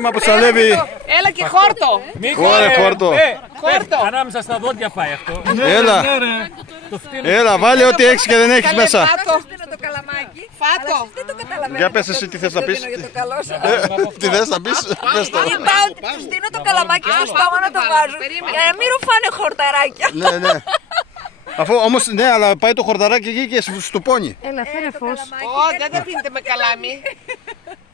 Μα που σαλεύει. Έλα και χόρτο. Ωραία, χόρτο. Χόρτο. Ανάμεσα στα δόντια πάει αυτό. Έλα. Έλα, βάλε ό,τι έχεις και δεν έχεις μέσα. Στείνω το καλαμάκι. Φάτο. Δεν το καταλαβαίνω. Για πες εσύ τι θες να πεις. Τι θες να πεις. Πες το. Είπα ότι του στείνω το καλαμάκι στο στόμα να το βάζουν. Για να μην ρουφάνε χορταράκια. Ναι, ναι. Αφού όμως, ναι, αλλά πάει το χορταράκι εκεί και στο πόνι. Έλα, φέρε φως. Δεν θα πίνετε με καλάμι.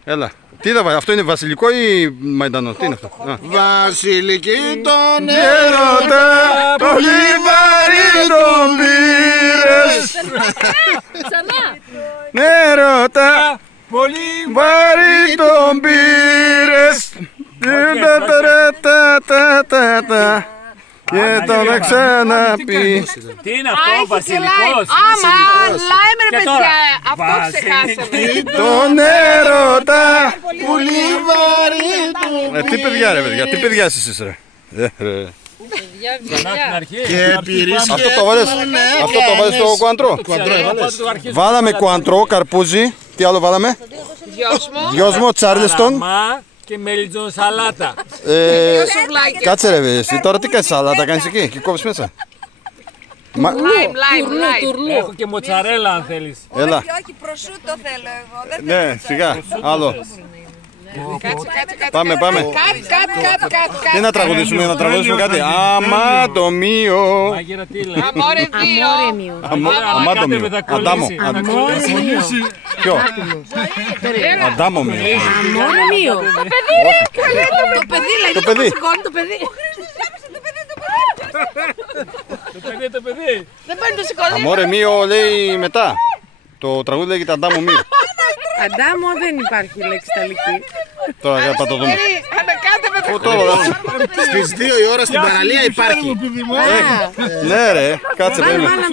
Έλα. Τι θα βάλει, αυτό είναι βασιλικό ή μαϊντανό, τι είναι αυτό. Βασιλική τον έρωτα, πολύ βαρύ τον πήρες. Έρωτα, πολύ βαρύ τον πήρες. Και το δεν ξαναπεί. Τι είναι αυτό, βασιλικός. Άμα, λάιμερ παιδιά, αυτό ξεχάσαμε. Τον έρωτα. πολύ βαρύ. Τι παιδιά ρε παιδιά, τι παιδιά εσείς ρε. Και πήρες Αυτό το βάλες, αυτό το βάλες στο κουαντρό. Βάλαμε κουαντρό, καρπούζι, τι άλλο βάλαμε. Δυόσμο, τσάρλεστον. Και μελιτζόν σαλάτα. Κάτσε ρε εσύ, τώρα τι κάνεις σαλάτα, κάνεις εκεί και κόβεις μέσα. Τουρλού. Έχω και μοτσαρέλα αν θέλεις. Έλα. Όχι, προσούτο θέλω εγώ. Δεν Ναι, σιγά, άλλο. Κάτσε. Πάμε. Κάτσε. Τι να τραγουδήσουμε κάτι. Αμάτομιο. Μάγειρα τι λέει. Αμόρε δύο. Αμάτομιο. Αντάμο. Ποιο. Αντάμομιο. μείο. Το παιδί ρε. Το παιδί λέει. Το παιδί. Το παιδί. Το παιδί. Δεν παίρνει το σηκώνει. Αμόρε μίο λέει μετά. Το τραγούδι λέγεται Αντάμο μίο. Αντάμο δεν υπάρχει λέξη ιταλική. Τώρα θα το δούμε. Στις 2 η ώρα στην παραλία υπάρχει. Ναι ρε, κάτσε περίμενε.